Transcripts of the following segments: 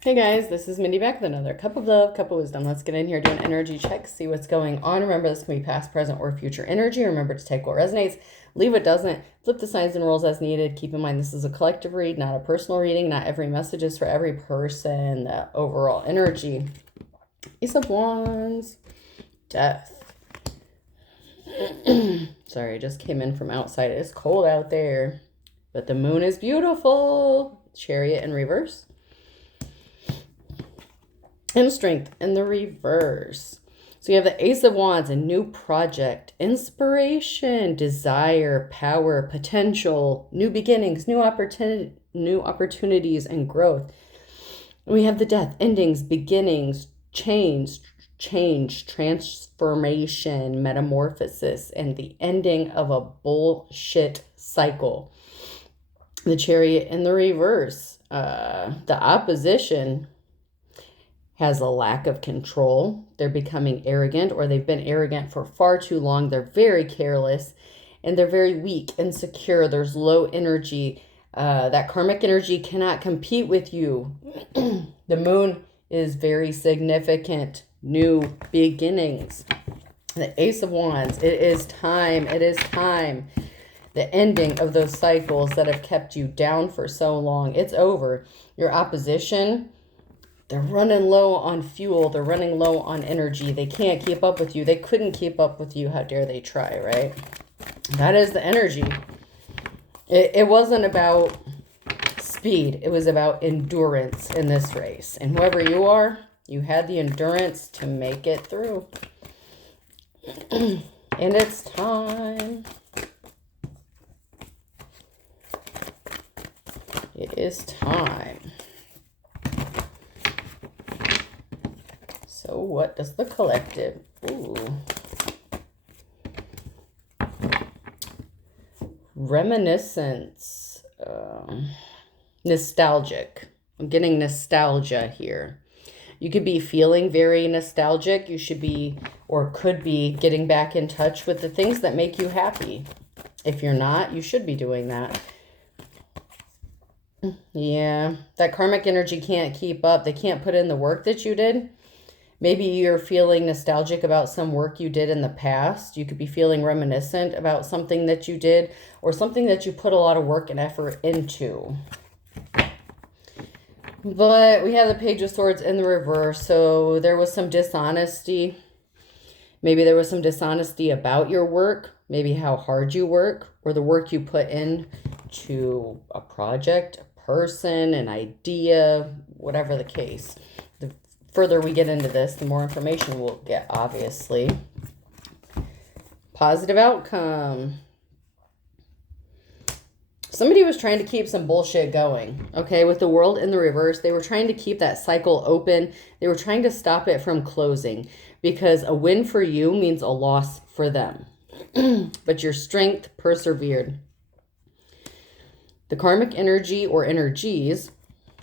Hey guys, this is Mindy back with another cup of love, cup of wisdom. Let's get in here, do an energy check, see what's going on. Remember, this can be past, present, or future energy. Remember to take what resonates, leave what doesn't, flip the signs and rules as needed. Keep in mind, this is a collective read, not a personal reading. Not every message is for every person. The overall energy. Ace of Wands, Death. Sorry, I just came in from outside. It's cold out there, but the moon is beautiful. Chariot in reverse. And Strength in the reverse. So you have the Ace of Wands, a new project, inspiration, desire, power, potential, new beginnings, new opportunities, and growth. And we have the Death, endings, beginnings, change, transformation, metamorphosis, and the ending of a bullshit cycle. The Chariot in the reverse. The opposition has a lack of control. They're becoming arrogant, or they've been arrogant for far too long. They're very careless, and they're very weak, insecure. There's low energy. That karmic energy cannot compete with you. The moon is very significant. New beginnings. The Ace of Wands. It is time. It is time. The ending of those cycles that have kept you down for so long. It's over. Your opposition, they're running low on fuel. They're running low on energy. They can't keep up with you. They couldn't keep up with you. How dare they try, right? That is the energy. It wasn't about speed. It was about endurance in this race. And whoever you are, you had the endurance to make it through. And it's time. It is time. So what does the collective? Ooh. Reminiscence. Nostalgic. I'm getting nostalgia here. You could be feeling very nostalgic. You should be, or could be, getting back in touch with the things that make you happy. If you're not, you should be doing that. Yeah, that karmic energy can't keep up. They can't put in the work that you did. Maybe you're feeling nostalgic about some work you did in the past. You could be feeling reminiscent about something that you did or something that you put a lot of work and effort into. But we have the Page of Swords in the reverse. So there was some dishonesty. Maybe there was some dishonesty about your work, maybe how hard you work, or the work you put in to a project, a person, an idea, whatever the case. The further we get into this, the more information we'll get, obviously. Positive outcome. Somebody was trying to keep some bullshit going, okay? With the World in the reverse, they were trying to keep that cycle open. They were trying to stop it from closing because a win for you means a loss for them. But your strength persevered. The karmic energy or energies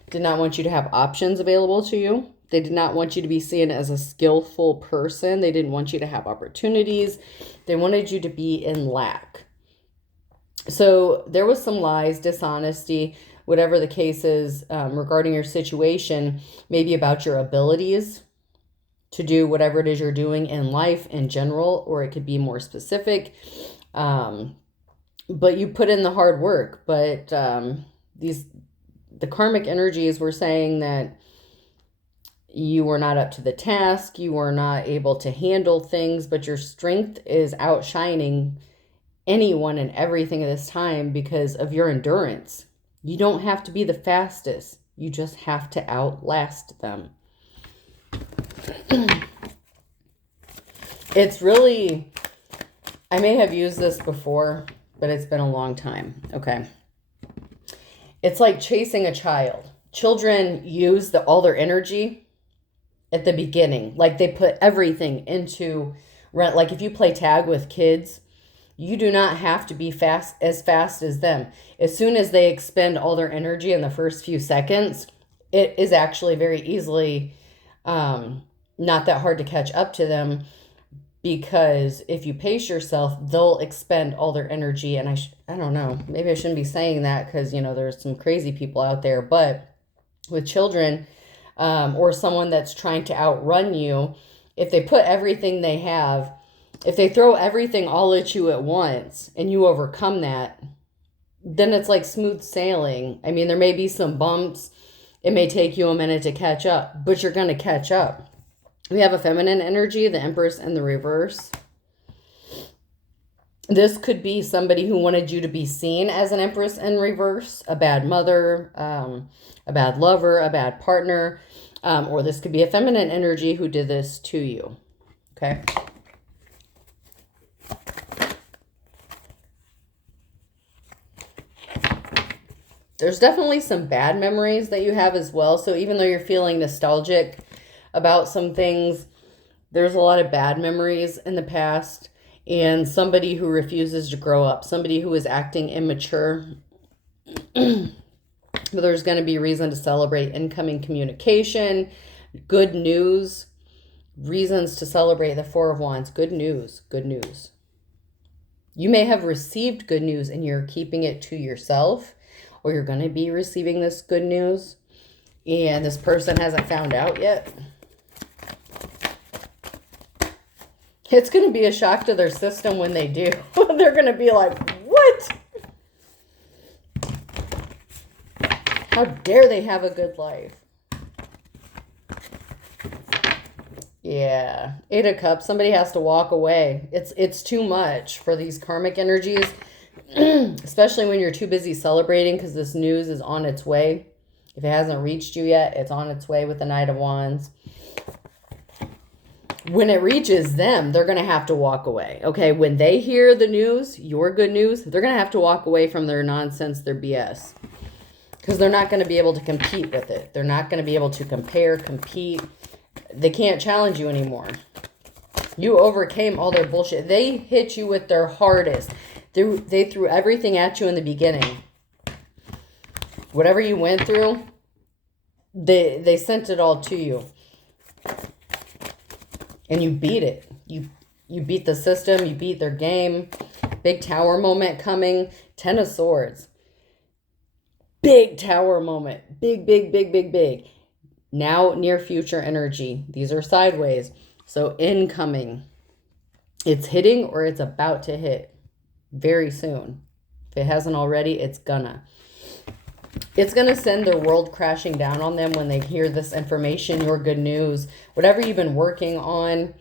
did not want you to have options available to you. They did not want you to be seen as a skillful person. They didn't want you to have opportunities. They wanted you to be in lack. So there was some lies, dishonesty, whatever the case is, regarding your situation, maybe about your abilities to do whatever it is you're doing in life in general, or it could be more specific. But you put in the hard work. But the karmic energies were saying that you were not up to the task. You were not able to handle things, but your strength is outshining anyone and everything at this time because of your endurance. You don't have to be the fastest. You just have to outlast them. It's really, I may have used this before, but it's been a long time. Okay. It's like chasing a child. Children use all their energy at the beginning. Like they put everything into, like if you play tag with kids, you do not have to be fast as them. As soon as they expend all their energy in the first few seconds, it is actually very easily not that hard to catch up to them, because if you pace yourself, they'll expend all their energy. And I don't know, maybe I shouldn't be saying that because, there's some crazy people out there. But with children, or someone that's trying to outrun you, if they put everything they have, if they throw everything all at you at once and you overcome that, then it's like smooth sailing. I mean, there may be some bumps. It may take you a minute to catch up, but you're going to catch up. We have a feminine energy, the Empress in the reverse. This could be somebody who wanted you to be seen as an Empress in reverse, a bad mother, a bad lover, a bad partner, or this could be a feminine energy who did this to you. Okay. There's definitely some bad memories that you have as well. So even though you're feeling nostalgic about some things, there's a lot of bad memories in the past, and somebody who refuses to grow up, somebody who is acting immature. But there's going to be reason to celebrate incoming communication, good news, reasons to celebrate the Four of Wands. Good news, good news. You may have received good news and you're keeping it to yourself, or you're going to be receiving this good news and this person hasn't found out yet. It's going to be a shock to their system when they do. They're going to be like, what? How dare they have a good life? Yeah. 8 of Cups. Somebody has to walk away. It's too much for these karmic energies, especially when you're too busy celebrating, because this news is on its way. If it hasn't reached you yet, it's on its way with the Knight of Wands. When it reaches them, they're going to have to walk away. Okay, when they hear the news, your good news, they're going to have to walk away from their nonsense, their BS. Because they're not going to be able to compete with it. They're not going to be able to compare, compete. They can't challenge you anymore. You overcame all their bullshit. They hit you with their hardest. They threw everything at you in the beginning. Whatever you went through, they sent it all to you. And you beat it. You beat the system. You beat their game. Big tower moment coming. 10 of Swords. Big tower moment. Big, big, big, big, big. Now near future energy. These are sideways. So incoming. It's hitting or it's about to hit very soon. If it hasn't already, it's gonna. It's going to send their world crashing down on them when they hear this information, your good news, whatever you've been working on.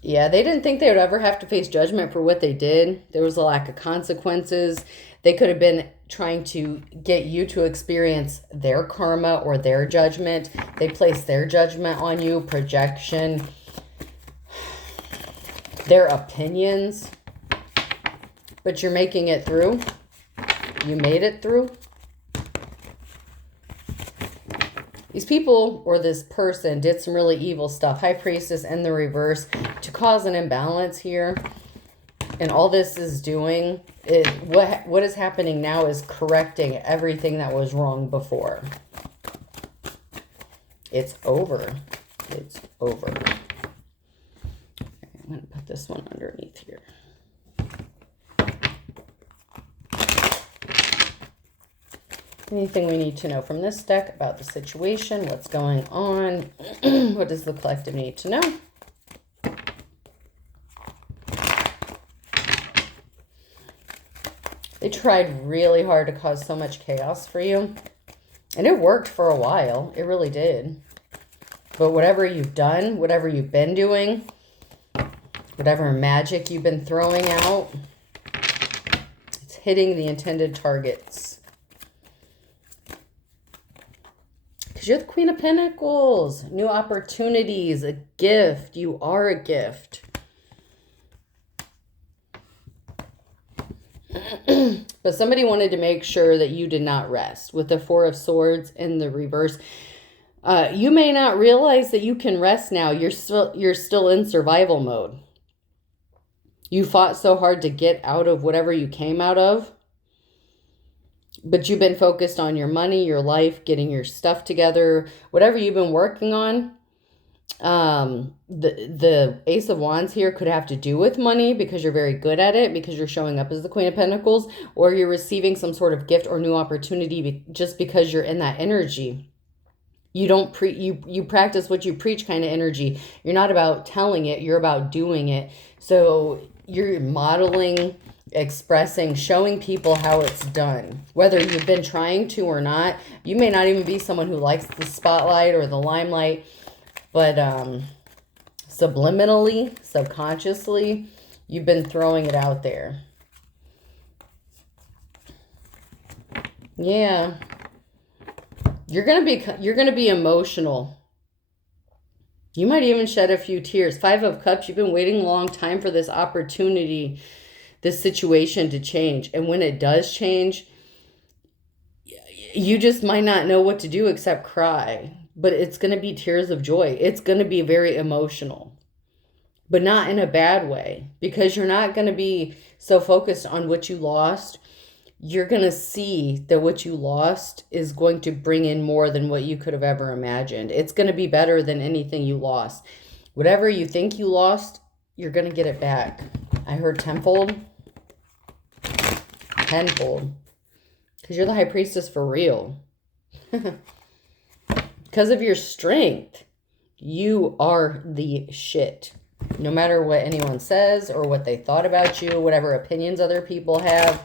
Yeah, they didn't think they would ever have to face judgment for what they did. There was a lack of consequences. They could have been trying to get you to experience their karma or their judgment. They placed their judgment on you, projection, their opinions. But you're making it through. You made it through. These people or this person did some really evil stuff. High Priestess in the reverse to cause an imbalance here. And all this is doing is what is happening now is correcting everything that was wrong before. It's over. It's over. Okay, I'm going to put this one underneath here. Anything we need to know from this deck about the situation, what's going on, what does the collective need to know? They tried really hard to cause so much chaos for you, and it worked for a while. It really did. But whatever you've done, whatever you've been doing, whatever magic you've been throwing out, it's hitting the intended targets. You're the Queen of Pentacles. New opportunities, a gift. You are a gift. But somebody wanted to make sure that you did not rest. With the Four of Swords in the reverse, you may not realize that you can rest now. You're still in survival mode. You fought so hard to get out of whatever you came out of. But you've been focused on your money, your life, getting your stuff together, whatever you've been working on. The Ace of Wands here could have to do with money because you're very good at it, because you're showing up as the Queen of Pentacles, or you're receiving some sort of gift or new opportunity just because you're in that energy. You don't you practice what you preach kind of energy. You're not about telling it, you're about doing it. So you're modeling, expressing, showing people how it's done. Whether you've been trying to or not, you may not even be someone who likes the spotlight or the limelight, but subliminally, subconsciously, you've been throwing it out there. Yeah. You're going to be emotional. You might even shed a few tears. 5 of Cups, you've been waiting a long time for this opportunity, this situation to change. And when it does change, you just might not know what to do except cry. But it's going to be tears of joy. It's going to be very emotional, but not in a bad way, because you're not going to be so focused on what you lost. You're going to see that what you lost is going to bring in more than what you could have ever imagined. It's going to be better than anything you lost. Whatever you think you lost, you're going to get it back. I heard tenfold. Tenfold. Because you're the High Priestess for real. Because of your strength, you are the shit. No matter what anyone says or what they thought about you, whatever opinions other people have,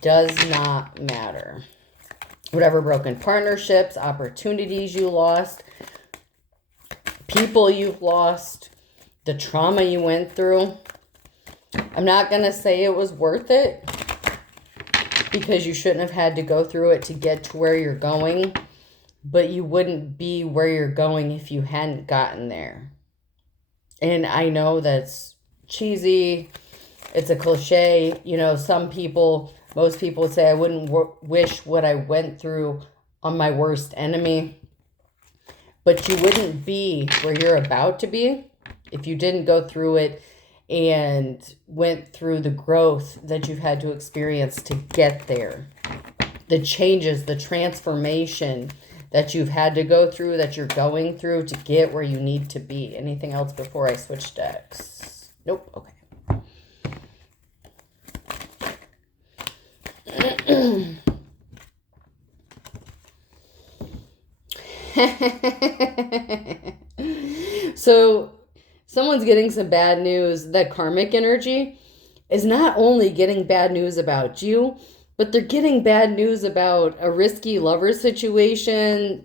does not matter. Whatever broken partnerships, opportunities you lost, people you've lost, the trauma you went through, I'm not going to say it was worth it, because you shouldn't have had to go through it to get to where you're going, but you wouldn't be where you're going if you hadn't gotten there. And I know that's cheesy. It's a cliche. You know, most people would say I wouldn't wish what I went through on my worst enemy. But you wouldn't be where you're about to be if you didn't go through it and went through the growth that you've had to experience to get there. The changes, the transformation that you've had to go through, that you're going through to get where you need to be. Anything else before I switch decks? Nope. Okay. So someone's getting some bad news. That karmic energy is not only getting bad news about you, but they're getting bad news about a risky lover situation.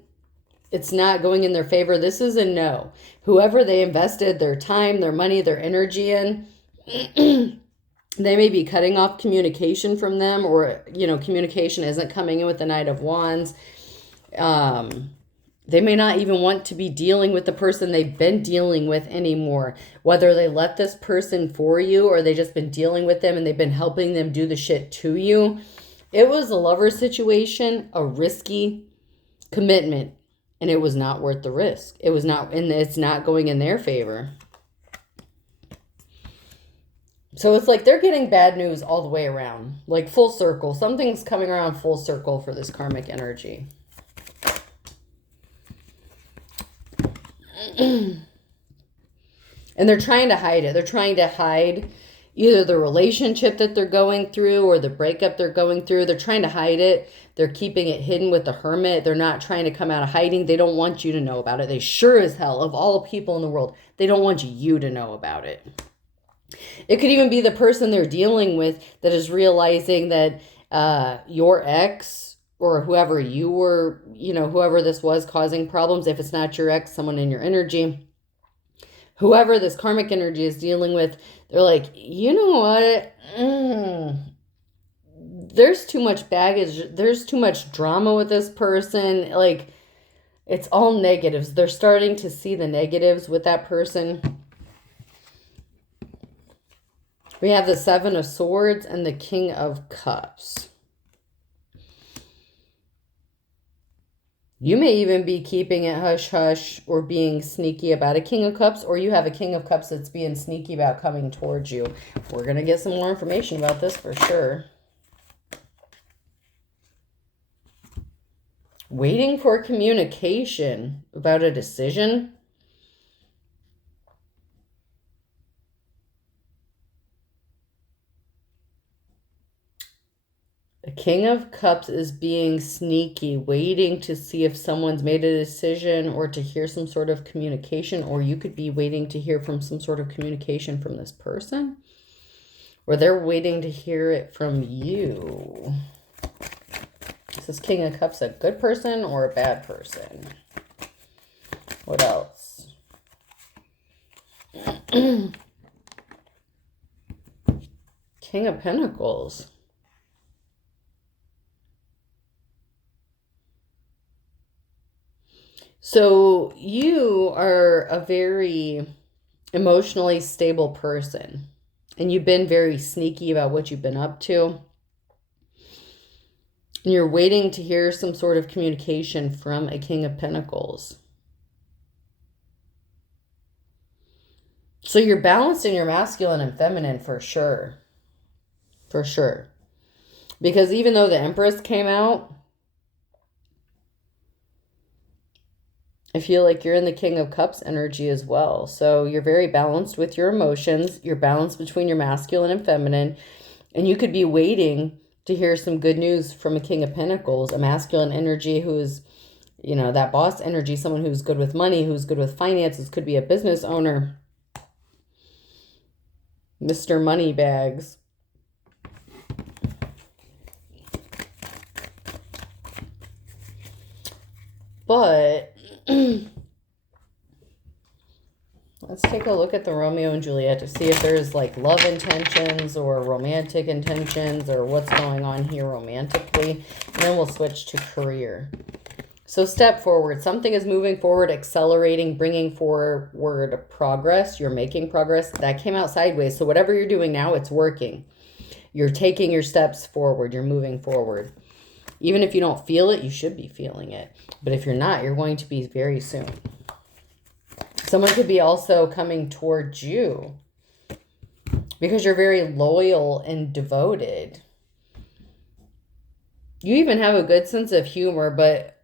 It's not going in their favor. This is a no. Whoever they invested their time, their money, their energy in, they may be cutting off communication from them, or, communication isn't coming in with the Knight of Wands. They may not even want to be dealing with the person they've been dealing with anymore. Whether they let this person for you or they just been dealing with them and they've been helping them do the shit to you. It was a lover situation, a risky commitment, and it was not worth the risk. It was not, and it's not going in their favor. So it's like they're getting bad news all the way around, like full circle. Something's coming around full circle for this karmic energy. And they're trying to hide it. They're trying to hide either the relationship that they're going through or the breakup they're going through. They're trying to hide it. They're keeping it hidden with the Hermit. They're not trying to come out of hiding. They don't want you to know about it. They sure as hell, of all people in the world, they don't want you to know about it. It could even be the person they're dealing with that is realizing that your ex or whoever you were, whoever this was causing problems, if it's not your ex, someone in your energy, whoever this karmic energy is dealing with, they're like, you know what? There's too much baggage. There's too much drama with this person. Like, it's all negatives. They're starting to see the negatives with that person. We have the 7 of Swords and the King of Cups. You may even be keeping it hush-hush or being sneaky about a King of Cups, or you have a King of Cups that's being sneaky about coming towards you. We're going to get some more information about this for sure. Waiting for communication about a decision. King of Cups is being sneaky, waiting to see if someone's made a decision or to hear some sort of communication, or you could be waiting to hear from some sort of communication from this person, or they're waiting to hear it from you. Is this King of Cups a good person or a bad person? What else? King of Pentacles. So you are a very emotionally stable person, and you've been very sneaky about what you've been up to. And you're waiting to hear some sort of communication from a King of Pentacles. So you're balancing your masculine and feminine for sure. For sure. Because even though the Empress came out, I feel like you're in the King of Cups energy as well. So you're very balanced with your emotions. You're balanced between your masculine and feminine. And you could be waiting to hear some good news from a King of Pentacles, a masculine energy who's, you know, that boss energy, someone who's good with money, who's good with finances, could be a business owner. Mr. Moneybags. But let's take a look at the Romeo and Juliet to see if there's like love intentions or romantic intentions or what's going on here romantically. And then we'll switch to career. So step forward. Something is moving forward, accelerating, bringing forward progress. You're making progress. That came out sideways. So whatever you're doing now, it's working. You're taking your steps forward. You're moving forward. Even if you don't feel it, you should be feeling it. But if you're not, you're going to be very soon. Someone could be also coming towards you because you're very loyal and devoted. You even have a good sense of humor, but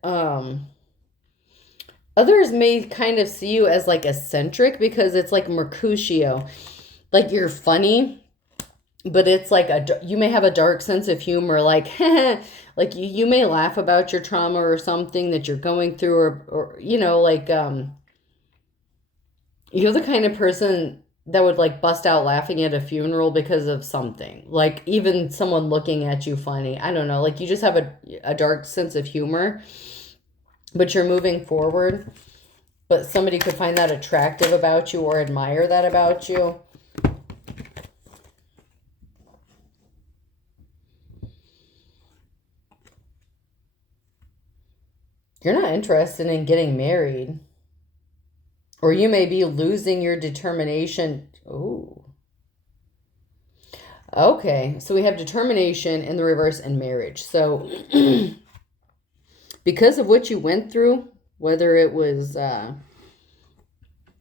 others may kind of see you as like eccentric because it's like Mercutio. Like you're funny, but it's like you may have a dark sense of humor, like like you may laugh about your trauma or something that you're going through, or you know, like you're the kind of person that would like bust out laughing at a funeral because of something, like even someone looking at you funny. I don't know, like you just have a dark sense of humor, but you're moving forward. But somebody could find that attractive about you or admire that about you. You're not interested in getting married. Or you may be losing your determination. Ooh. Okay, so we have determination in the reverse and marriage. So because of what you went through, whether it was,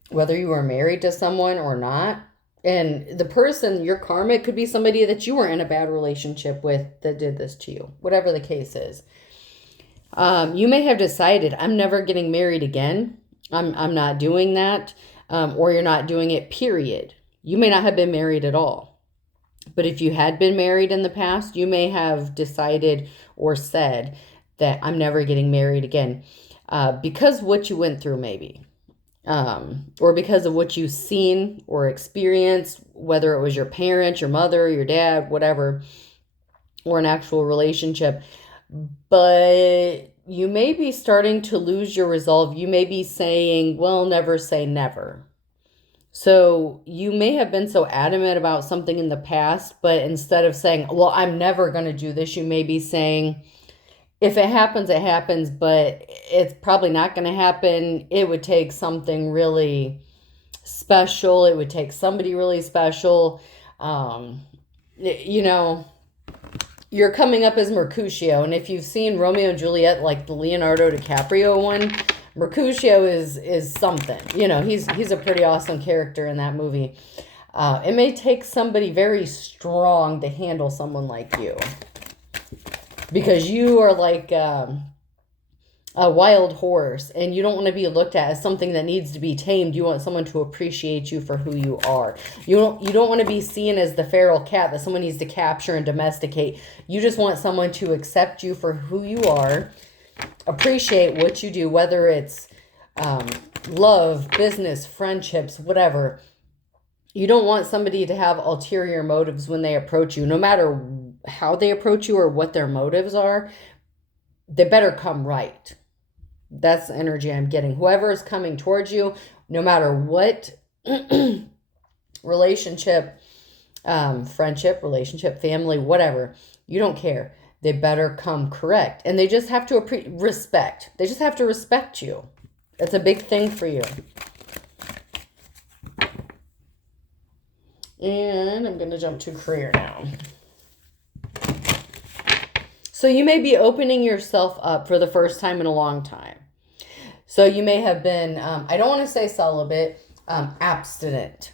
whether you were married to someone or not, and the person, your karmic, could be somebody that you were in a bad relationship with that did this to you, whatever the case is. You may have decided, I'm never getting married again. I'm not doing that. Or you're not doing it, period. You may not have been married at all. But if you had been married in the past, you may have decided or said that I'm never getting married again. Because what you went through maybe. Or because of what you've seen or experienced, whether it was your parents, your mother, your dad, whatever, or an actual relationship. But you may be starting to lose your resolve. You may be saying, well, never say never. So you may have been so adamant about something in the past, but instead of saying, well, I'm never going to do this, you may be saying, if it happens, it happens, but it's probably not going to happen. It would take something really special. It would take somebody really special. You know, you're coming up as Mercutio. And if you've seen Romeo and Juliet, like the Leonardo DiCaprio one, Mercutio is something. You know, he's a pretty awesome character in that movie. It may take somebody very strong to handle someone like you. Because you are like a a wild horse, and you don't want to be looked at as something that needs to be tamed. You want someone to appreciate you for who you are. You don't want to be seen as the feral cat that someone needs to capture and domesticate. You just want someone to accept you for who you are, appreciate what you do, whether it's love, business, friendships, whatever. You don't want somebody to have ulterior motives when they approach you, no matter how they approach you or what their motives are. They better come right. That's the energy I'm getting. Whoever is coming towards you, no matter what relationship, friendship, relationship, family, whatever, you don't care. They better come correct. And they just have to respect. They just have to respect you. That's a big thing for you. And I'm going to jump to career now. So you may be opening yourself up for the first time in a long time. So you may have been, I don't want to say celibate, abstinent.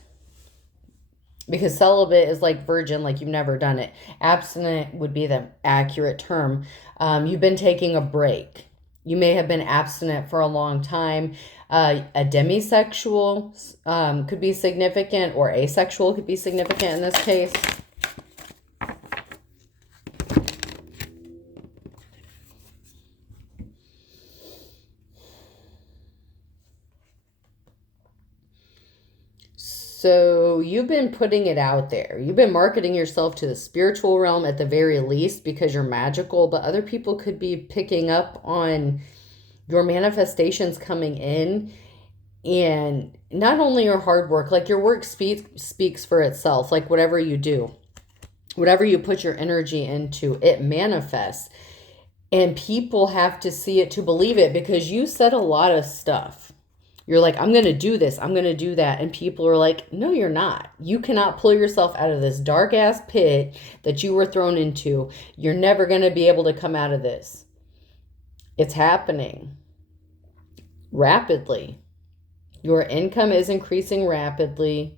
Because celibate is like virgin, like you've never done it. Abstinent would be the accurate term. You've been taking a break. You may have been abstinent for a long time. A demisexual could be significant, or asexual could be significant in this case. So you've been putting it out there. You've been marketing yourself to the spiritual realm at the very least because you're magical, but other people could be picking up on your manifestations coming in. And not only your hard work, like your work speaks for itself, like whatever you do, whatever you put your energy into, it manifests. And people have to see it to believe it, because you said a lot of stuff. You're like, I'm going to do this, I'm going to do that. And people are like, no, you're not. You cannot pull yourself out of this dark ass pit that you were thrown into. You're never going to be able to come out of this. It's happening rapidly. Your income is increasing rapidly.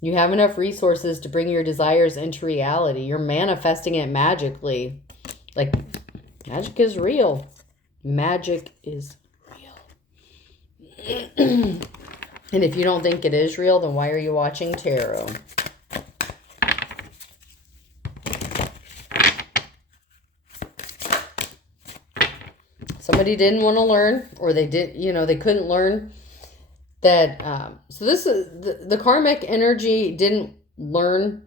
You have enough resources to bring your desires into reality. You're manifesting it magically. Like, magic is real. Magic is and if you don't think it is real, then why are you watching tarot? Somebody didn't want to learn, or they couldn't learn that. So this is the karmic energy didn't learn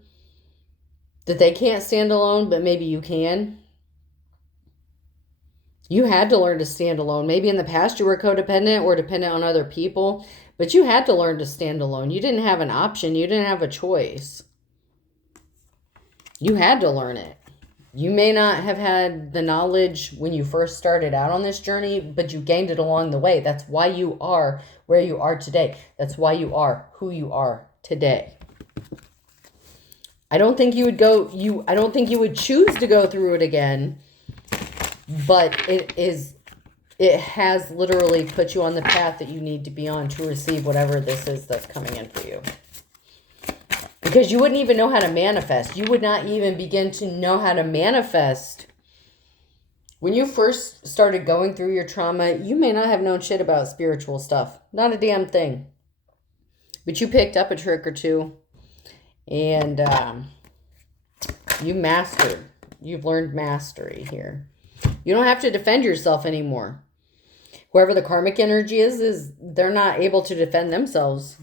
that they can't stand alone, but maybe you can. You had to learn to stand alone. Maybe in the past you were codependent or dependent on other people, but you had to learn to stand alone. You didn't have an option. You didn't have a choice. You had to learn it. You may not have had the knowledge when you first started out on this journey, but you gained it along the way. That's why you are where you are today. That's why you are who you are today. I don't think you would choose to go through it again. But it has literally put you on the path that you need to be on to receive whatever this is that's coming in for you. Because you wouldn't even know how to manifest. You would not even begin to know how to manifest. When you first started going through your trauma, you may not have known shit about spiritual stuff. Not a damn thing. But you picked up a trick or two. And you mastered. You've learned mastery here. You don't have to defend yourself anymore. Whoever the karmic energy is they're not able to defend themselves.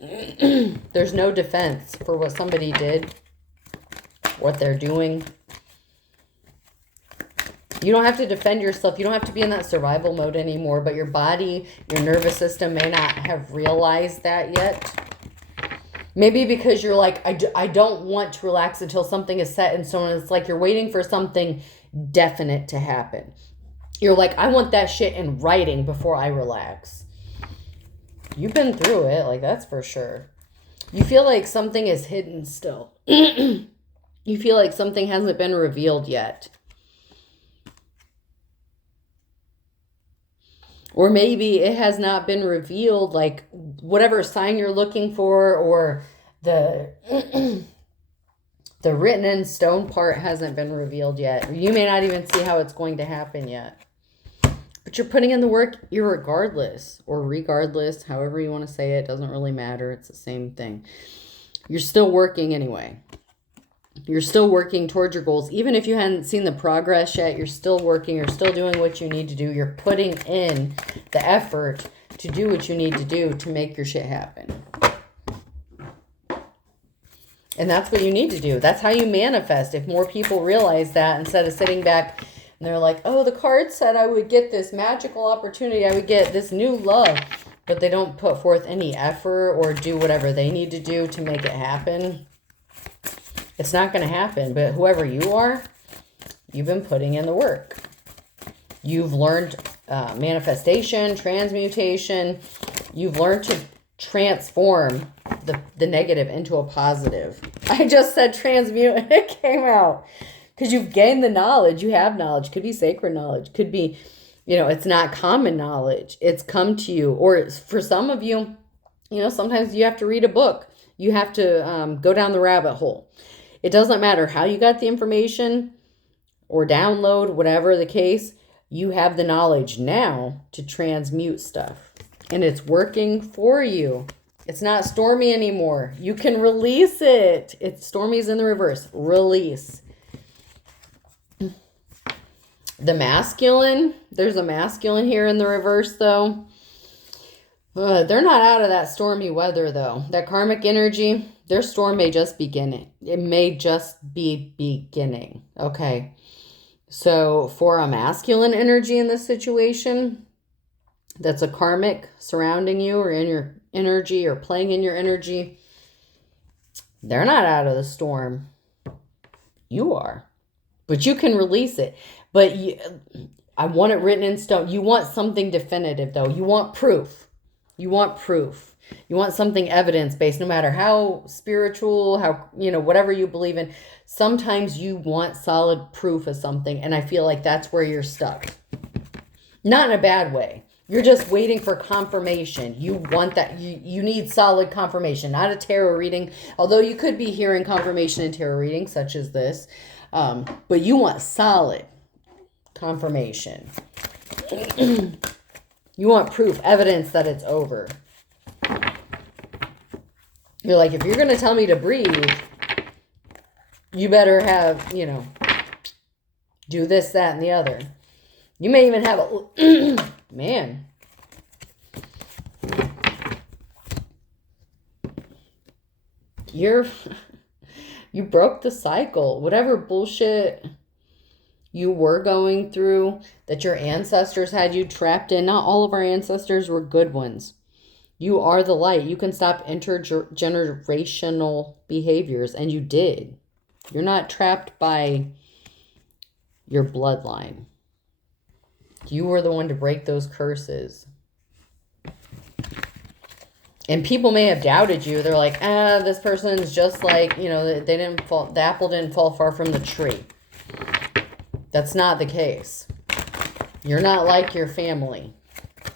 There's no defense for what somebody did, what they're doing. You don't have to defend yourself. You don't have to be in that survival mode anymore, but your body, your nervous system may not have realized that yet. Maybe because you're like, I don't want to relax until something is set in stone. It's like you're waiting for something definite to happen. You're like, I want that shit in writing before I relax. You've been through it, like that's for sure. You feel like something is hidden still. You feel like something hasn't been revealed yet. Or maybe it has not been revealed, like whatever sign you're looking for, or the the written in stone part hasn't been revealed yet. You may not even see how it's going to happen yet. But you're putting in the work irregardless or regardless, however you want to say it. Doesn't really matter. It's the same thing. You're still working anyway. You're still working towards your goals. Even if you hadn't seen the progress yet, you're still working. You're still doing what you need to do. You're putting in the effort to do what you need to do to make your shit happen. And that's what you need to do. That's how you manifest. If more people realize that, instead of sitting back and they're like, oh, the card said I would get this magical opportunity. I would get this new love. But they don't put forth any effort or do whatever they need to do to make it happen. It's not going to happen. But whoever you are, you've been putting in the work. You've learned manifestation, transmutation. You've learned to transform the negative into a positive. I just said transmute and it came out. Because you've gained the knowledge. You have knowledge. Could be sacred knowledge. Could be, it's not common knowledge. It's come to you. Or for some of you, sometimes you have to read a book. You have to go down the rabbit hole. It doesn't matter how you got the information or download, whatever the case. You have the knowledge now to transmute stuff. And it's working for you. It's not stormy anymore. You can release it. Stormy's in the reverse. Release. The masculine. There's a masculine here in the reverse, though. They're not out of that stormy weather, though. That karmic energy, their storm may just begin. It may just be beginning. Okay. So for a masculine energy in this situation, that's a karmic surrounding you or in your energy or playing in your energy, they're not out of the storm. You are. But you can release it. But I want it written in stone. You want something definitive, though. You want proof. You want proof. You want something evidence-based, no matter how spiritual, how, whatever you believe in. Sometimes you want solid proof of something, and I feel like that's where you're stuck. Not in a bad way. You're just waiting for confirmation. You want that. You need solid confirmation, not a tarot reading. Although you could be hearing confirmation in tarot readings, such as this. But you want solid confirmation. You want proof, evidence that it's over. You're like, if you're going to tell me to breathe, you better have, do this, that, and the other. You may even have a... Man. You broke the cycle. Whatever bullshit you were going through that your ancestors had you trapped in. Not all of our ancestors were good ones. You are the light. You can stop intergenerational behaviors, and you did. You're not trapped by your bloodline. You were the one to break those curses. And people may have doubted you. They're like, this person's just like, the apple didn't fall far from the tree. That's not the case. You're not like your family.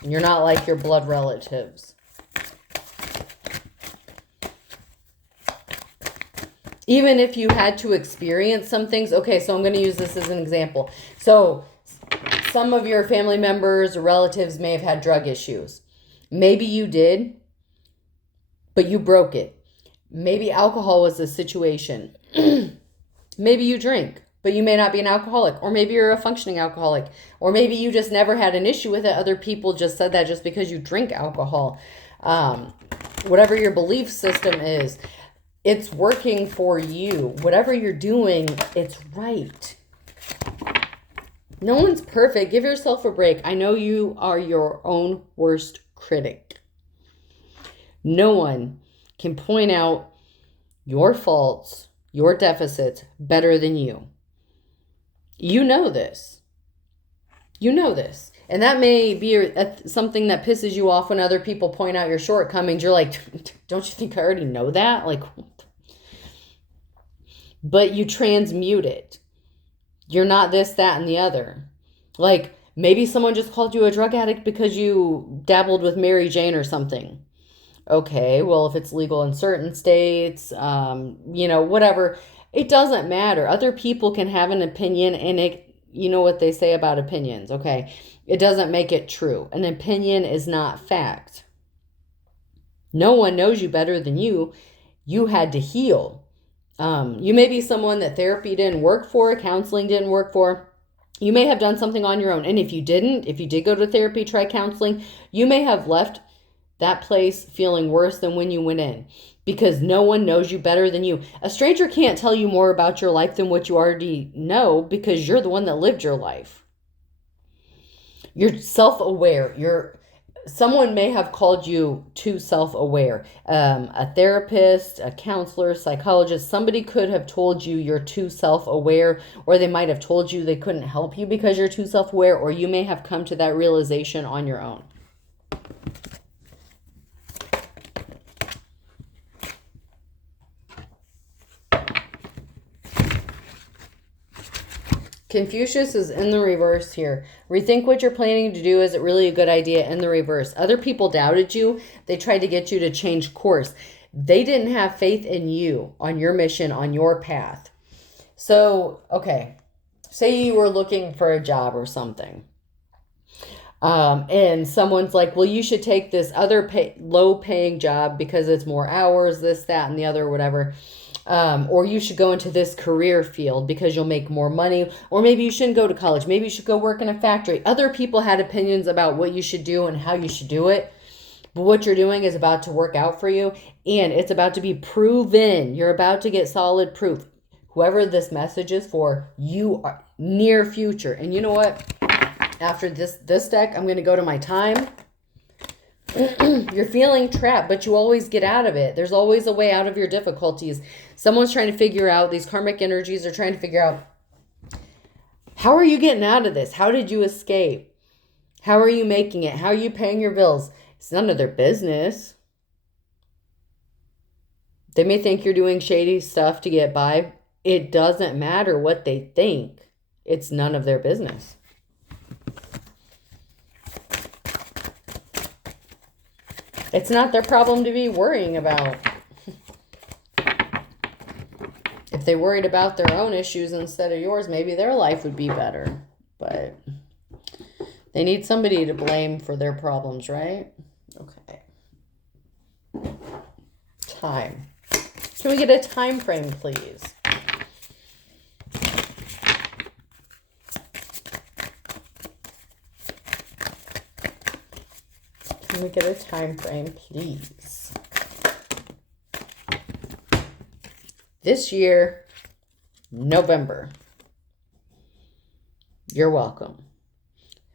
You're not like your blood relatives. Even if you had to experience some things. Okay, so I'm going to use this as an example. So some of your family members or relatives may have had drug issues. Maybe you did, but you broke it. Maybe alcohol was the situation. Maybe you drink, but you may not be an alcoholic. Or maybe you're a functioning alcoholic. Or maybe you just never had an issue with it. Other people just said that just because you drink alcohol. Whatever your belief system is, it's working for you. Whatever you're doing, it's right. No one's perfect. Give yourself a break. I know you are your own worst critic. No one can point out your faults, your deficits better than you. You know this. You know this. And that may be something that pisses you off when other people point out your shortcomings. You're like, don't you think I already know that? Like, but you transmute it. You're not this, that, and the other. Like, maybe someone just called you a drug addict because you dabbled with Mary Jane or something. Okay, well, if it's legal in certain states, whatever. It doesn't matter. Other people can have an opinion, and you know what they say about opinions, okay? It doesn't make it true. An opinion is not fact. No one knows you better than you. You had to heal. You may be someone that therapy didn't work for, counseling didn't work for. You may have done something on your own. And if you did go to therapy, try counseling, you may have left that place feeling worse than when you went in, because no one knows you better than you. A stranger can't tell you more about your life than what you already know, because you're the one that lived your life. You're self-aware. Someone may have called you too self-aware. A therapist, a counselor, psychologist, somebody could have told you you're too self-aware, or they might have told you they couldn't help you because you're too self-aware, or you may have come to that realization on your own. Confucius is in the reverse here. Rethink what you're planning to do. Is it really a good idea? In the reverse. Other people doubted you. They tried to get you to change course. They didn't have faith in you, on your mission, on your path. So, okay, say you were looking for a job or something. And someone's like, well, you should take this other low-paying job because it's more hours, this, that, and the other, whatever. Or you should go into this career field because you'll make more money. Or maybe you shouldn't go to college. Maybe you should go work in a factory. Other people had opinions about what you should do and how you should do it. But what you're doing is about to work out for you. And it's about to be proven. You're about to get solid proof. Whoever this message is for, you are near future. And you know what? After this deck, I'm going to go to my time. You're feeling trapped, but you always get out of it. There's always a way out of your difficulties. Someone's trying to figure out, these karmic energies are trying to figure out, how are you getting out of this? How did you escape? How are you making it? How are you paying your bills? It's none of their business. They may think you're doing shady stuff to get by. It doesn't matter what they think. It's none of their business. It's not their problem to be worrying about. If they worried about their own issues instead of yours, maybe their life would be better. But they need somebody to blame for their problems, right? Okay. Time. Can we get a time frame, please? Can we get a time frame, please? This year, November. You're welcome.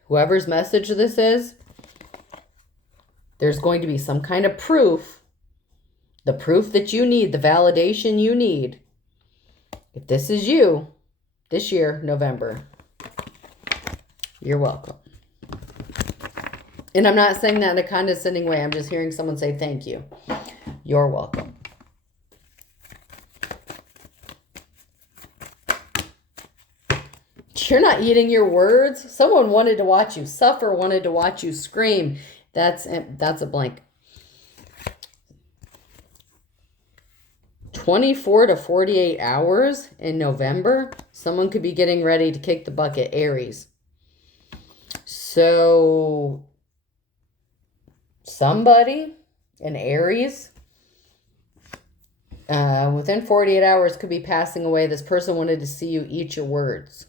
Whoever's message this is, there's going to be some kind of proof. The proof that you need, the validation you need. If this is you, this year, November, you're welcome. And I'm not saying that in a condescending way. I'm just hearing someone say thank you. You're welcome. You're not eating your words. Someone wanted to watch you suffer, wanted to watch you scream. That's a blank. 24 to 48 hours in November, someone could be getting ready to kick the bucket, Aries. So somebody in Aries within 48 hours could be passing away. This person wanted to see you eat your words.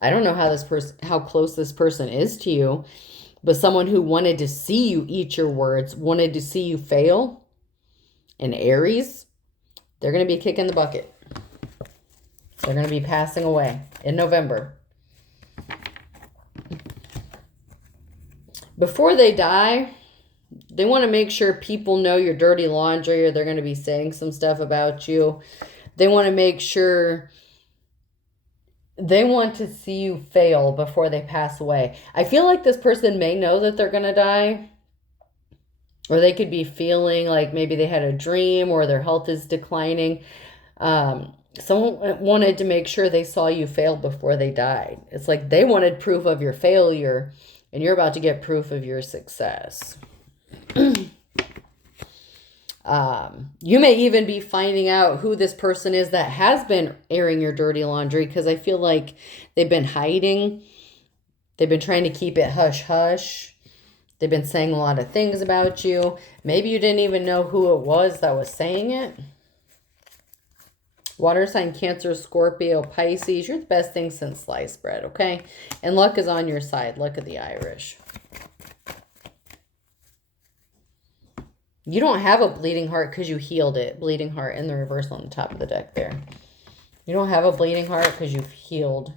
I don't know how close this person is to you, but someone who wanted to see you eat your words, wanted to see you fail. In Aries, they're going to be kicking the bucket. They're going to be passing away in November. Before they die, they want to make sure people know your dirty laundry, or they're going to be saying some stuff about you. They want to make sure, they want to see you fail before they pass away. I feel like this person may know that they're going to die. Or they could be feeling like maybe they had a dream or their health is declining. Someone wanted to make sure they saw you fail before they died. It's like they wanted proof of your failure, and you're about to get proof of your success. You may even be finding out who this person is that has been airing your dirty laundry, because I feel like they've been hiding. They've been trying to keep it hush hush. They've been saying a lot of things about you. Maybe you didn't even know who it was that was saying it. Water sign, Cancer, Scorpio, Pisces. You're the best thing since sliced bread, okay? And luck is on your side. Look at the Irish. You don't have a bleeding heart because you healed it. Bleeding heart in the reverse on the top of the deck there. You don't have a bleeding heart because you've healed.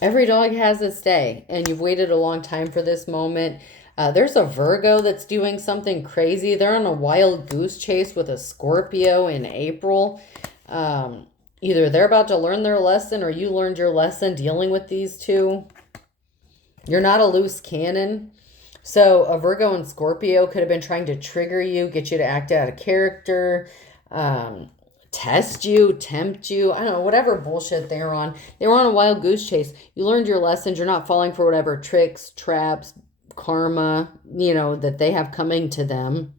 Every dog has its day, and you've waited a long time for this moment. There's a Virgo that's doing something crazy. They're on a wild goose chase with a Scorpio in April. Either they're about to learn their lesson or you learned your lesson dealing with these two. You're not a loose cannon. So a Virgo and Scorpio could have been trying to trigger you, get you to act out of character, test you, tempt you. I don't know, whatever bullshit they're on. They were on a wild goose chase. You learned your lessons. You're not falling for whatever tricks, traps, karma, that they have coming to them.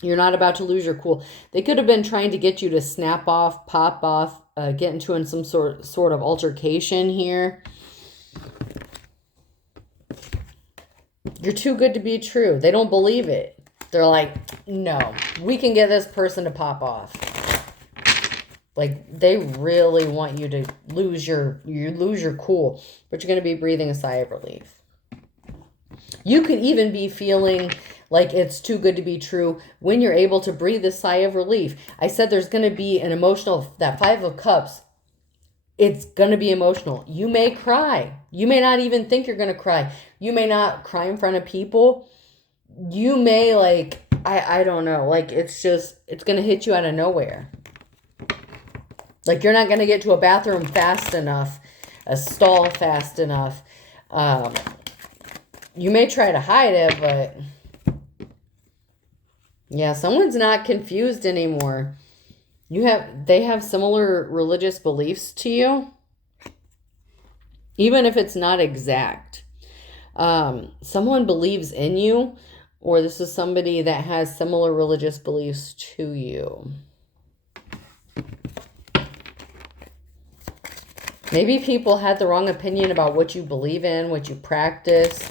You're not about to lose your cool. They could have been trying to get you to snap off, pop off, get into some sort of altercation here. You're too good to be true. They don't believe it. They're like, no, we can get this person to pop off. Like, they really want you to lose your cool, but you're going to be breathing a sigh of relief. You could even be feeling like it's too good to be true when you're able to breathe a sigh of relief. I said there's going to be an emotional, that Five of Cups, it's going to be emotional. You may cry. You may not even think you're going to cry. You may not cry in front of people. You may I don't know. It's going to hit you out of nowhere. Like, you're not going to get to a bathroom fast enough, a stall fast enough. You may try to hide it, but yeah, someone's not confused anymore. They have similar religious beliefs to you, even if it's not exact. Someone believes in you, or this is somebody that has similar religious beliefs to you. Maybe people had the wrong opinion about what you believe in, what you practice,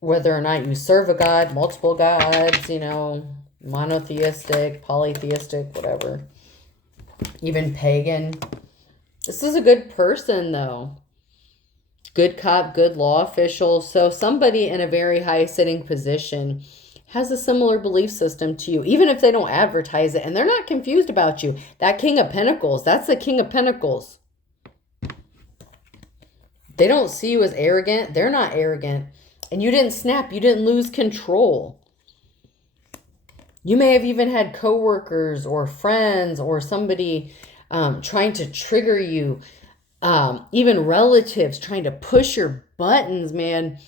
whether or not you serve a god, multiple gods, monotheistic, polytheistic, whatever, even pagan. This is a good person, though. Good cop, good law official. So somebody in a very high sitting position has a similar belief system to you, even if they don't advertise it, and they're not confused about you. That King of Pentacles, that's the King of Pentacles. They don't see you as arrogant. They're not arrogant. And you didn't snap. You didn't lose control. You may have even had coworkers or friends or somebody trying to trigger you, even relatives trying to push your buttons, man.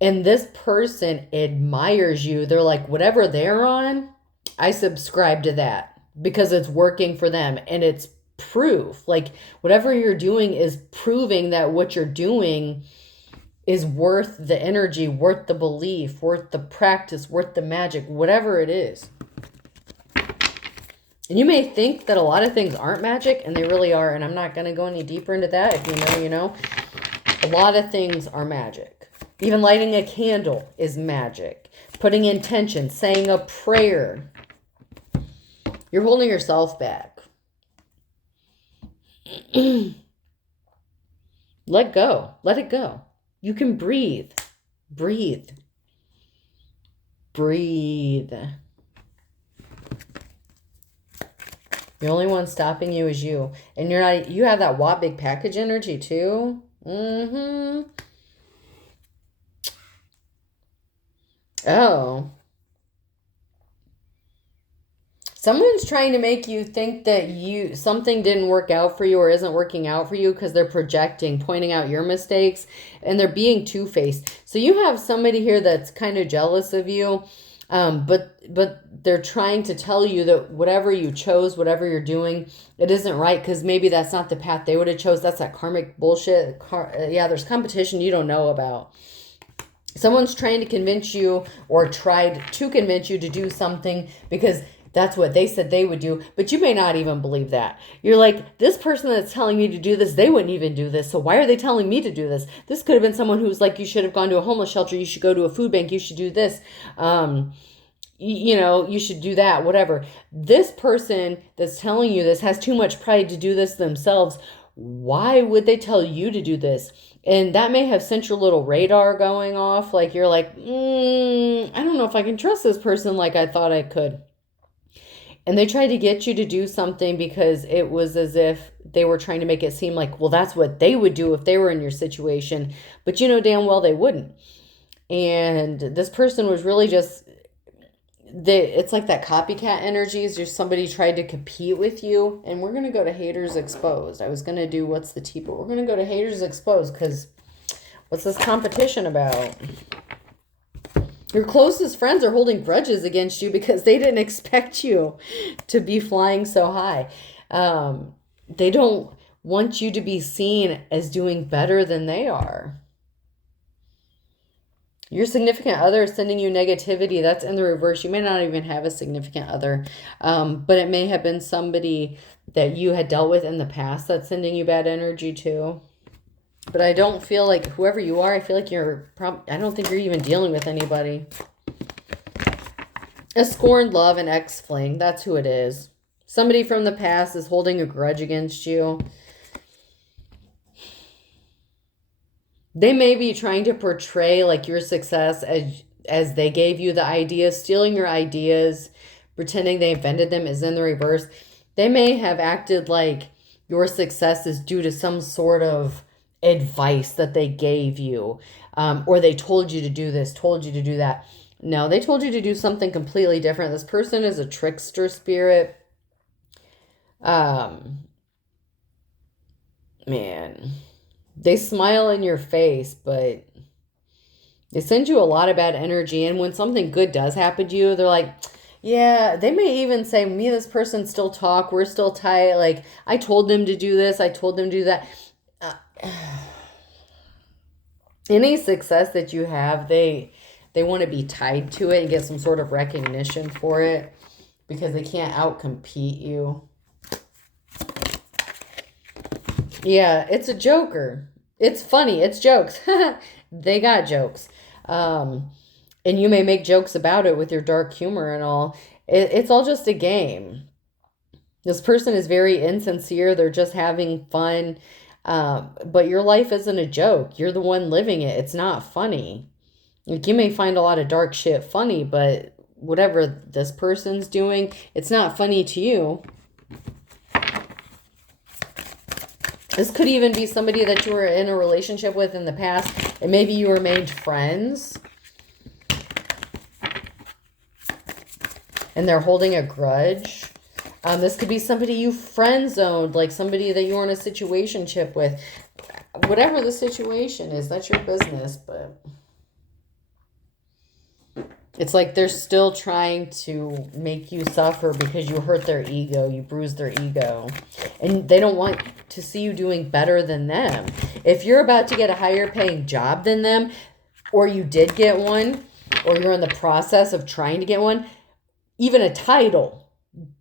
And this person admires you. They're like, whatever they're on, I subscribe to that because it's working for them. And it's proof. Like, whatever you're doing is proving that what you're doing is worth the energy, worth the belief, worth the practice, worth the magic, whatever it is. And you may think that a lot of things aren't magic, and they really are. And I'm not going to go any deeper into that. If you know, you know. A lot of things are magic. Even lighting a candle is magic. Putting intention, saying a prayer. You're holding yourself back. Let go. Let it go. You can breathe. Breathe. Breathe. The only one stopping you is you. And you have that Wah Big Package energy too. Oh. Someone's trying to make you think that something didn't work out for you or isn't working out for you because they're projecting, pointing out your mistakes, and they're being two-faced. So you have somebody here that's kind of jealous of you, but they're trying to tell you that whatever you chose, whatever you're doing, it isn't right because maybe that's not the path they would have chose. That's that karmic bullshit. Yeah, there's competition you don't know about. Someone's trying to convince you or tried to convince you to do something because that's what they said they would do, but you may not even believe that. You're like, this person that's telling me to do this, they wouldn't even do this. So why are they telling me to do this? This could have been someone who's like, you should have gone to a homeless shelter. You should go to a food bank. You should do this. You should do that, whatever. This person that's telling you this has too much pride to do this themselves. Why would they tell you to do this? And that may have sent your little radar going off. Like you're like, I don't know if I can trust this person like I thought I could. And they tried to get you to do something because it was as if they were trying to make it seem like, well, that's what they would do if they were in your situation. But you know damn well they wouldn't. And this person was really just, it's like that copycat energy is just somebody tried to compete with you. And we're going to go to Haters Exposed. I was going to do What's the Tea, but we're going to go to Haters Exposed because what's this competition about? Your closest friends are holding grudges against you because they didn't expect you to be flying so high. They don't want you to be seen as doing better than they are. Your significant other is sending you negativity. That's in the reverse. You may not even have a significant other, but it may have been somebody that you had dealt with in the past that's sending you bad energy too. But I don't feel like whoever you are, I feel like I don't think you're even dealing with anybody. A scorned love, an ex-fling. That's who it is. Somebody from the past is holding a grudge against you. They may be trying to portray like your success as they gave you the ideas, stealing your ideas, pretending they invented them is in the reverse. They may have acted like your success is due to some sort of advice that they gave you, or they told you to do this, told you to do that. No, they told you to do something completely different. This person is a trickster spirit. Man, they smile in your face, but they send you a lot of bad energy. And when something good does happen to you, they're like, yeah, they may even say, me and this person still talk. We're still tight. Like, I told them to do this. I told them to do that. Any success that you have, they want to be tied to it and get some sort of recognition for it because they can't outcompete you. Yeah, it's a joker. It's funny. It's jokes. They got jokes. And you may make jokes about it with your dark humor and all. It's all just a game. This person is very insincere. They're just having fun. But your life isn't a joke. You're the one living it. It's not funny. Like, you may find a lot of dark shit funny, but whatever this person's doing, it's not funny to you. This could even be somebody that you were in a relationship with in the past, and maybe you were made friends. And they're holding a grudge. This could be somebody you friend-zoned, like somebody that you were in a situationship with. Whatever the situation is, that's your business, but it's like they're still trying to make you suffer because you hurt their ego, you bruised their ego, and they don't want to see you doing better than them. If you're about to get a higher paying job than them, or you did get one, or you're in the process of trying to get one, even a title,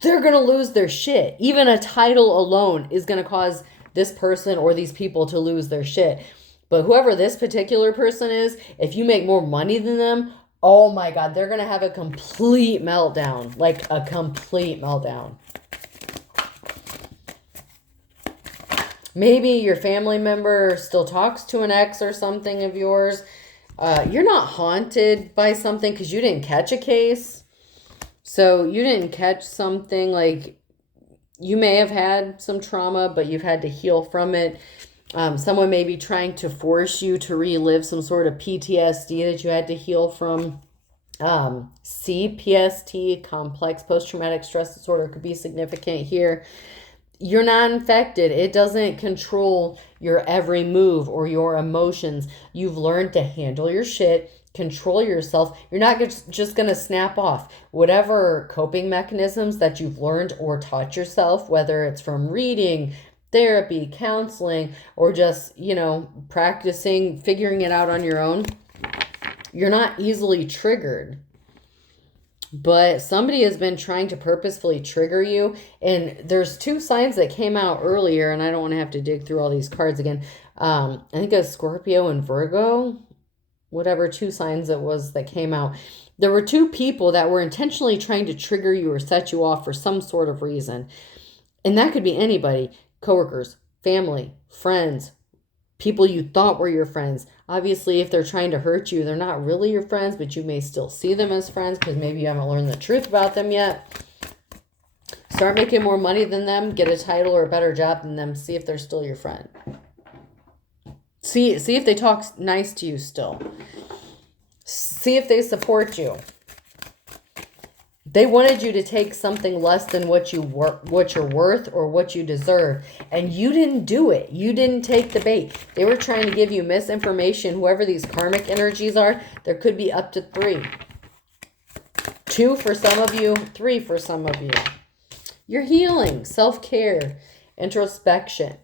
they're going to lose their shit. Even a title alone is going to cause this person or these people to lose their shit. But whoever this particular person is, if you make more money than them, oh my God, they're going to have a complete meltdown. Like a complete meltdown. Maybe your family member still talks to an ex or something of yours. You're not haunted by something because you didn't catch a case. So you didn't catch something, like you may have had some trauma, but you've had to heal from it. Someone may be trying to force you to relive some sort of PTSD that you had to heal from. CPST, complex post-traumatic stress disorder, could be significant here. You're not infected. It doesn't control your every move or your emotions. You've learned to handle your shit, control yourself. You're not just going to snap off. Whatever coping mechanisms that you've learned or taught yourself, whether it's from reading, therapy, counseling, or just, practicing, figuring it out on your own, You're not easily triggered. But somebody has been trying to purposefully trigger you. And there's 2 signs that came out earlier, and I don't want to have to dig through all these cards again. I think it's Scorpio and Virgo, whatever 2 signs it was that came out. There were 2 people that were intentionally trying to trigger you or set you off for some sort of reason. And that could be anybody, coworkers, family, friends, people you thought were your friends. Obviously, if they're trying to hurt you, they're not really your friends, but you may still see them as friends because maybe you haven't learned the truth about them yet. Start making more money than them, get a title or a better job than them, see if they're still your friend. See if they talk nice to you still. See if they support you. They wanted you to take something less than what you're worth or what you deserve. And you didn't do it. You didn't take the bait. They were trying to give you misinformation. Whoever these karmic energies are, there could be up to 3. 2 for some of you, 3 for some of you. You're healing, self-care, introspection.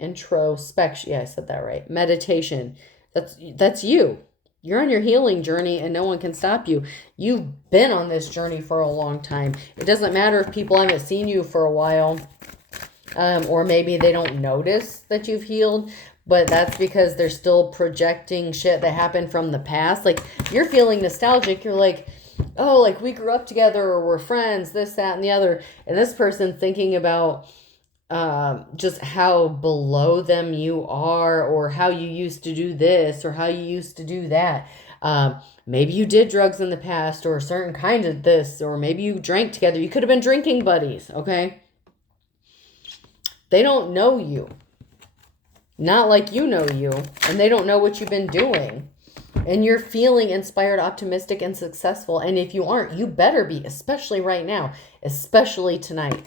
Yeah, I said that right. Meditation. That's you. You're on your healing journey and no one can stop you. You've been on this journey for a long time. It doesn't matter if people haven't seen you for a while, or maybe they don't notice that you've healed, but that's because they're still projecting shit that happened from the past. Like, you're feeling nostalgic. You're like, oh, like we grew up together or we're friends, this, that, and the other. And this person's thinking about just how below them you are, or how you used to do this, or how you used to do that. Maybe you did drugs in the past, or a certain kind of this, or maybe you drank together. You could have been drinking buddies, okay? They don't know you. Not like you know you, and they don't know what you've been doing. And you're feeling inspired, optimistic, and successful. And if you aren't, you better be, especially right now, especially tonight.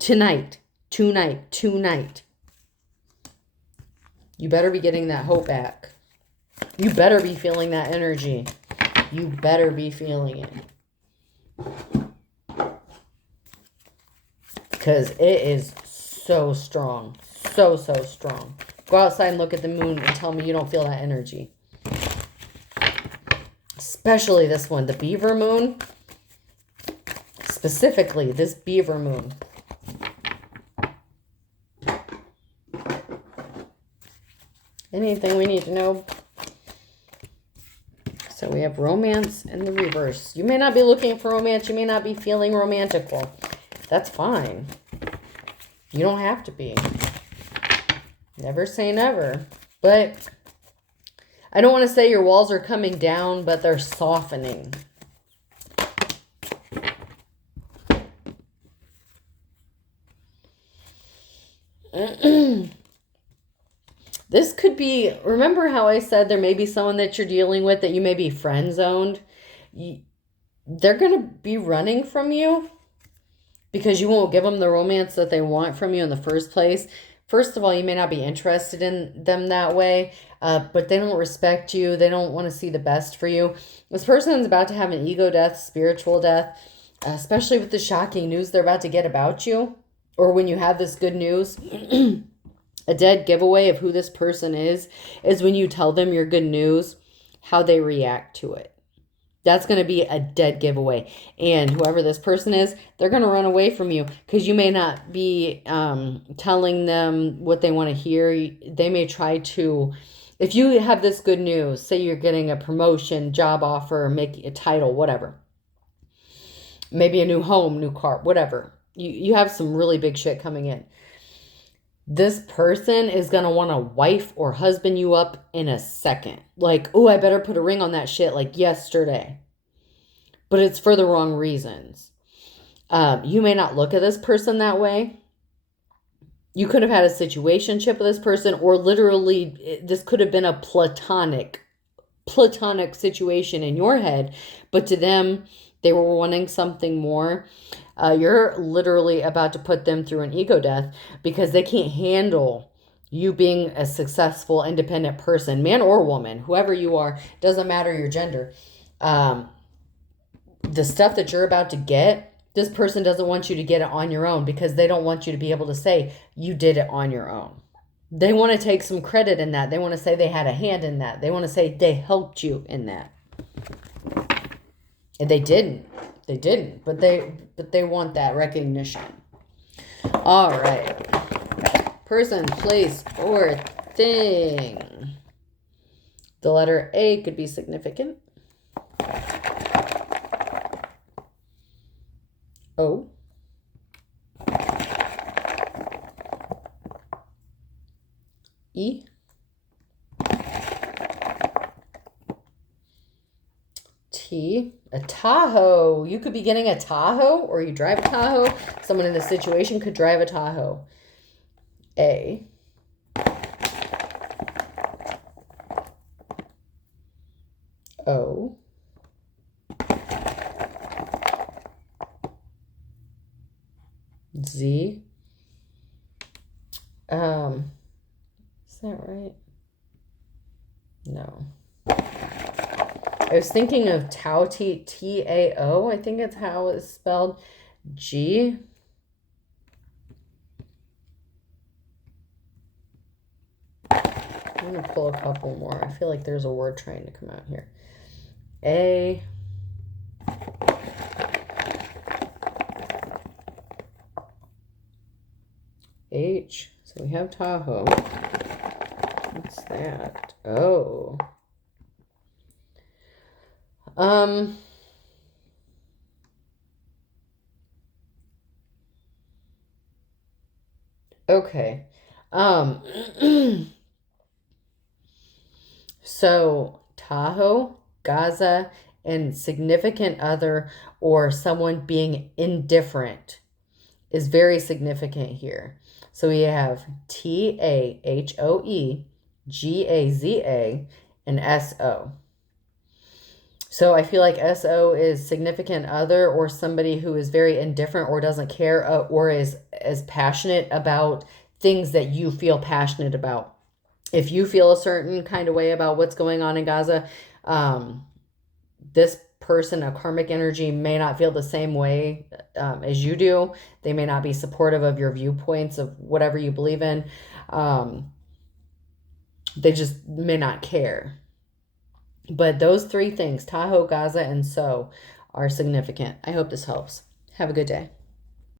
Tonight. You better be getting that hope back. You better be feeling that energy. You better be feeling it. Because it is so strong. So strong. Go outside and look at the moon and tell me you don't feel that energy. Especially this one, the beaver moon. Specifically, this beaver moon. Anything we need to know? So we have romance in the reverse. You may not be looking for romance. You may not be feeling romantical. That's fine. You don't have to be. Never say never. But I don't want to say your walls are coming down, but they're softening. This could be, remember how I said there may be someone that you're dealing with that you may be friend zoned? They're going to be running from you because you won't give them the romance that they want from you in the first place. First of all, you may not be interested in them that way, but they don't respect you. They don't want to see the best for you. This person is about to have an ego death, spiritual death, especially with the shocking news they're about to get about you, or when you have this good news. A dead giveaway of who this person is when you tell them your good news, how they react to it. That's going to be a dead giveaway. And whoever this person is, they're going to run away from you because you may not be telling them what they want to hear. They may try to, if you have this good news, say you're getting a promotion, job offer, make a title, whatever. Maybe a new home, new car, whatever. You have some really big shit coming in. This person is going to want to wife or husband you up in a second. Like, oh, I better put a ring on that shit like yesterday. But it's for the wrong reasons. You may not look at this person that way. You could have had a situationship with this person, or literally this could have been a platonic situation in your head. But to them, they were wanting something more. You're literally about to put them through an ego death because they can't handle you being a successful, independent person, man or woman, whoever you are, doesn't matter your gender. The stuff that you're about to get, this person doesn't want you to get it on your own because they don't want you to be able to say you did it on your own. They want to take some credit in that. They want to say they had a hand in that. They want to say they helped you in that. And they didn't. They didn't. But they want that recognition. All right. Person, place, or thing. The letter A could be significant. O. E. T. A Tahoe. You could be getting a Tahoe, or you drive a Tahoe. Someone in this situation could drive a Tahoe. A. O. Z. Is that right? No. I was thinking of Tao, T-A-O. I think it's how it's spelled. G. I'm going to pull a couple more. I feel like there's a word trying to come out here. A. H. So we have Tahoe. What's that? Oh. Okay. So Tahoe, Gaza, and significant other or someone being indifferent is very significant here. So we have T-A-H-O-E, G-A-Z-A, and S-O. So I feel like SO is significant other or somebody who is very indifferent or doesn't care or is as passionate about things that you feel passionate about. If you feel a certain kind of way about what's going on in Gaza, this person, a karmic energy, may not feel the same way as you do. They may not be supportive of your viewpoints of whatever you believe in. They just may not care. But those three things, Tahoe, Gaza, and So, are significant. I hope this helps. Have a good day.